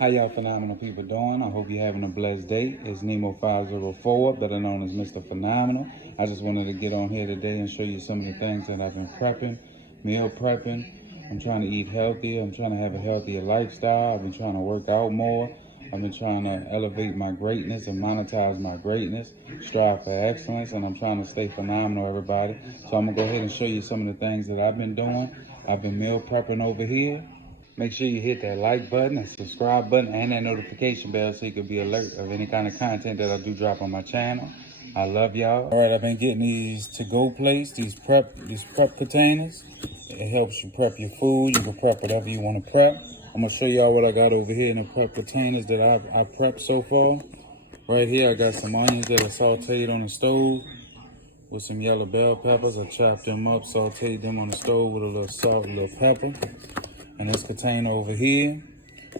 How y'all phenomenal people doing? I hope you're having a blessed day. It's Nemo504, better known as Mr. Phenomenal. I just wanted to get on here today and show you some of the things that I've been prepping, meal prepping. I'm trying to eat healthier. I'm trying to have a healthier lifestyle. I've been trying to work out more. I've been trying to elevate my greatness and monetize my greatness, strive for excellence, and I'm trying to stay phenomenal, everybody. So I'm going to go ahead and show you some of the things that I've been doing. I've been meal prepping over here. Make sure you hit that like button and subscribe button and that notification bell so you can be alert of any kind of content that I do drop on my channel. I love y'all. All right, I've been getting these to-go plates, these prep containers. It helps you prep your food. You can prep whatever you want to prep. I'm gonna show y'all what I got over here in the prep containers that I prepped so far. Right here, I got some onions that are sauteed on the stove with some yellow bell peppers. I chopped them up, sauteed them on the stove with a little salt, a little pepper. And this container over here,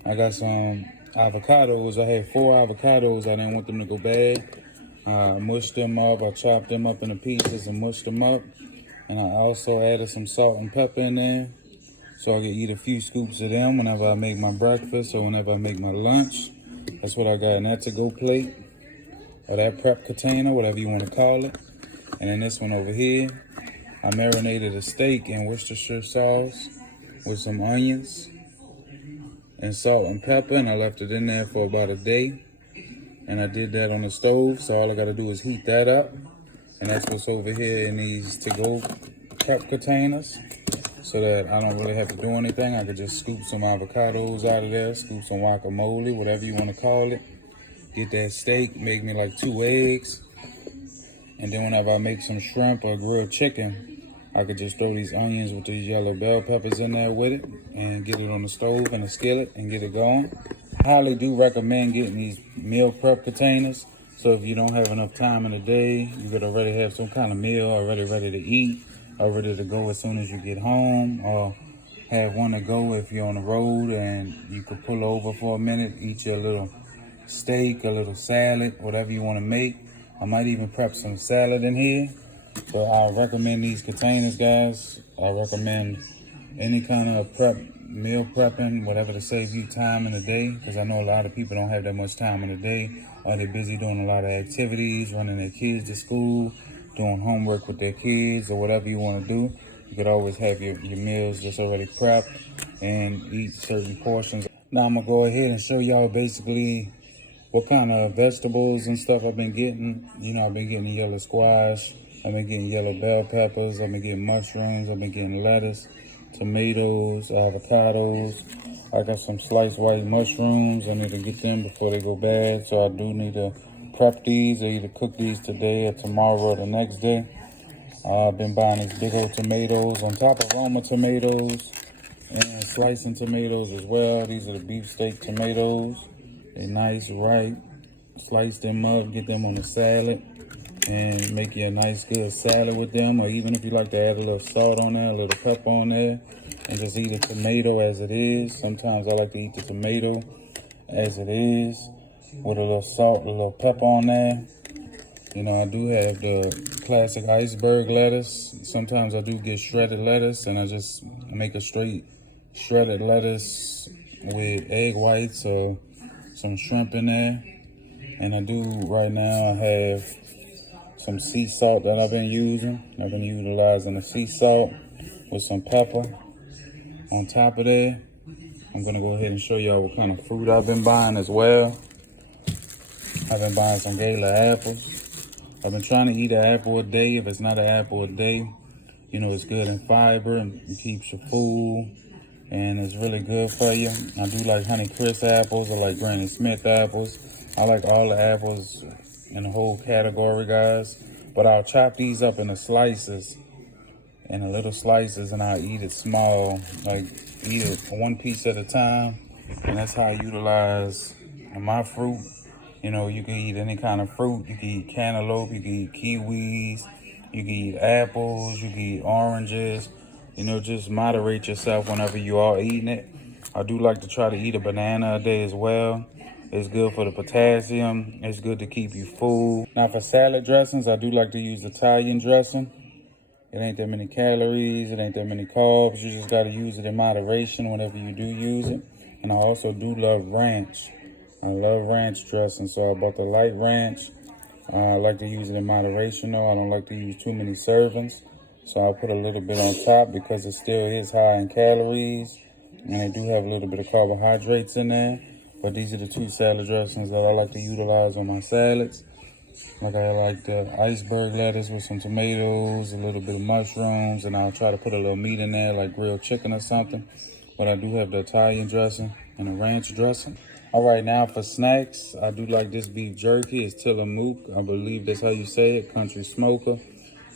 I got some avocados. I had 4 avocados. I didn't want them to go bad. I mushed them up. I chopped them up into pieces and mushed them up. And I also added some salt and pepper in there, so I can eat a few scoops of them whenever I make my breakfast or whenever I make my lunch. That's what I got in that to-go plate, or that prep container, whatever you want to call it. And then this one over here, I marinated a steak in Worcestershire sauce with some onions and salt and pepper, and I left it in there for about a day. And I did that on the stove, so all I gotta do is heat that up. And that's what's over here in these to-go prep containers, so that I don't really have to do anything. I could just scoop some avocados out of there, scoop some guacamole, whatever you want to call it. Get that steak, make me like 2 eggs. And then whenever I make some shrimp or grilled chicken, I could just throw these onions with these yellow bell peppers in there with it and get it on the stove in a skillet and get it going. I highly do recommend getting these meal prep containers. So if you don't have enough time in the day, you could already have some kind of meal already ready to eat or ready to go as soon as you get home, or have one to go if you're on the road and you could pull over for a minute, eat your little steak, a little salad, whatever you want to make. I might even prep some salad in here. But I recommend these containers, guys. I recommend any kind of meal prepping, whatever to save you time in the day, because I know a lot of people don't have that much time in the day, or they're busy doing a lot of activities, running their kids to school, doing homework with their kids, or whatever you want to do. You could always have your meals just already prepped and eat certain portions. Now I'm going to go ahead and show y'all basically what kind of vegetables and stuff I've been getting. You know, I've been getting yellow squash, I've been getting yellow bell peppers, I've been getting mushrooms, I've been getting lettuce, tomatoes, avocados. I got some sliced white mushrooms. I need to get them before they go bad, so I do need to prep these or either cook these today or tomorrow or the next day. I've been buying these big old tomatoes on top of Roma tomatoes and slicing tomatoes as well. These are the beefsteak tomatoes. They're nice, ripe. Slice them up, get them on a salad, and make you a nice good salad with them. Or even if you like to add a little salt on there, a little pepper on there, and just eat a tomato as it is. Sometimes I like to eat the tomato as it is with a little salt, a little pepper on there. You know, I do have the classic iceberg lettuce. Sometimes I do get shredded lettuce, and I just make a straight shredded lettuce with egg whites or some shrimp in there. And I do right now have some sea salt that I've been using. I've been utilizing the sea salt with some pepper on top of there. I'm gonna go ahead and show y'all what kind of fruit I've been buying as well. I've been buying some Gala apples. I've been trying to eat an apple a day. If it's not an apple a day, you know, it's good in fiber and it keeps you full, and it's really good for you. I do like Honey Crisp apples. I like Granny Smith apples. I like all the apples in the whole category, guys. But I'll chop these up into slices, into little slices, and I'll eat it small, like eat it 1 piece at a time. And that's how I utilize my fruit. You know, you can eat any kind of fruit. You can eat cantaloupe, you can eat kiwis, you can eat apples, you can eat oranges. You know, just moderate yourself whenever you are eating it. I do like to try to eat a banana a day as well. It's good for the potassium. It's good to keep you full. Now for salad dressings, I do like to use Italian dressing. It ain't that many calories, it ain't that many carbs. You just gotta use it in moderation whenever you do use it. And I also do love ranch. I love ranch dressing, so I bought the light ranch. I like to use it in moderation though. I don't like to use too many servings. So I'll put a little bit on top because it still is high in calories. And I do have a little bit of carbohydrates in there. But these are the two salad dressings that I like to utilize on my salads. Like I like the iceberg lettuce with some tomatoes, a little bit of mushrooms, and I'll try to put a little meat in there like grilled chicken or something. But I do have the Italian dressing and the ranch dressing. All right, now for snacks, I do like this beef jerky. It's Tillamook. I believe that's how you say it. Country smoker.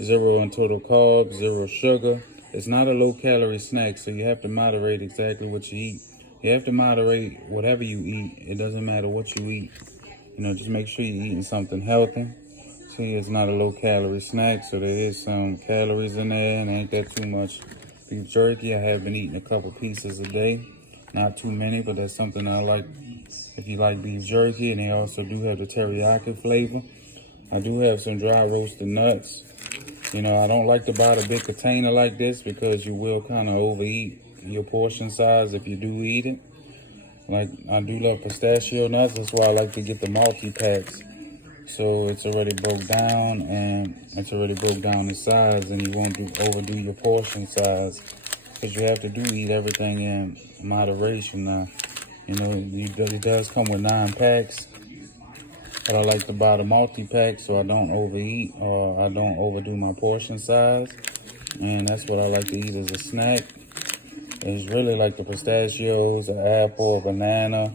0 in total carbs, 0 sugar. It's not a low-calorie snack, so you have to moderate exactly what you eat. You have to moderate whatever you eat. It doesn't matter what you eat. You know, just make sure you're eating something healthy. See, it's not a low-calorie snack, so there is some calories in there, and ain't that too much. Beef jerky, I have been eating a couple pieces a day. Not too many, but that's something I like if you like beef jerky. And they also do have the teriyaki flavor. I do have some dry roasted nuts. You know, I don't like to buy the big container like this because you will kind of overeat your portion size if you do eat it. Like, I do love pistachio nuts. That's why I like to get the multi-packs. So it's already broke down, and it's already broke down in size, and you won't overdo your portion size. Because you have to do eat everything in moderation now. You know, it does come with 9 packs. But I like to buy the multi-pack so I don't overeat or I don't overdo my portion size. And that's what I like to eat as a snack. It's really like the pistachios, an apple, a banana,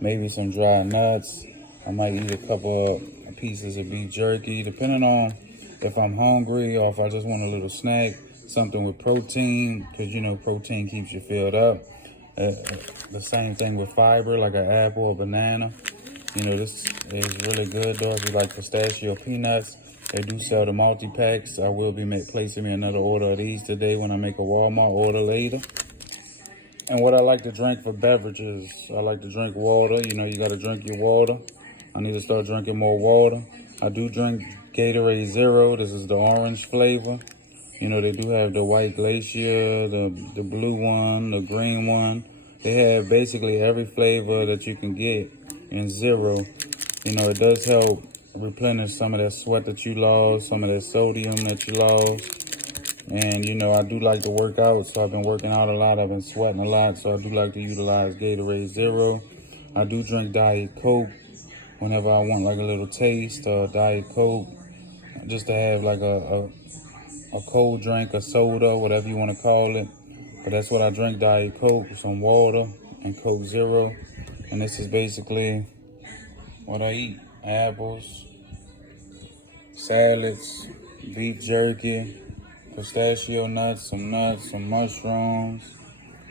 maybe some dry nuts. I might eat a couple of pieces of beef jerky, depending on if I'm hungry or if I just want a little snack, something with protein, because you know protein keeps you filled up. The same thing with fiber, like an apple or banana. You know, this is really good though if you like pistachio peanuts. They do sell the multi-packs. I will be placing me another order of these today when I make a Walmart order later. And what I like to drink for beverages, I like to drink water. You know, you got to drink your water. I need to start drinking more water. I do drink Gatorade Zero. This is the orange flavor. You know, they do have the white glacier, the blue one, the green one. They have basically every flavor that you can get in Zero. You know, it does help replenish some of that sweat that you lost, some of that sodium that you lost. And, you know, I do like to work out, so I've been working out a lot. I've been sweating a lot, so I do like to utilize Gatorade Zero. I do drink Diet Coke whenever I want like a little taste, Diet Coke, just to have like a cold drink, a soda, whatever you want to call it. But that's what I drink, Diet Coke, some water and Coke Zero. And this is basically what I eat. Apples, salads, beef jerky, pistachio nuts, some mushrooms,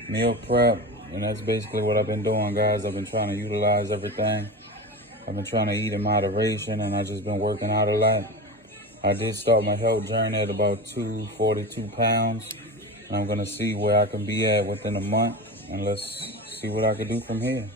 meal prep. And that's basically what I've been doing, guys. I've been trying to utilize everything. I've been trying to eat in moderation, and I've just been working out a lot. I did start my health journey at about 242 pounds. And I'm going to see where I can be at within a month. And let's see what I can do from here.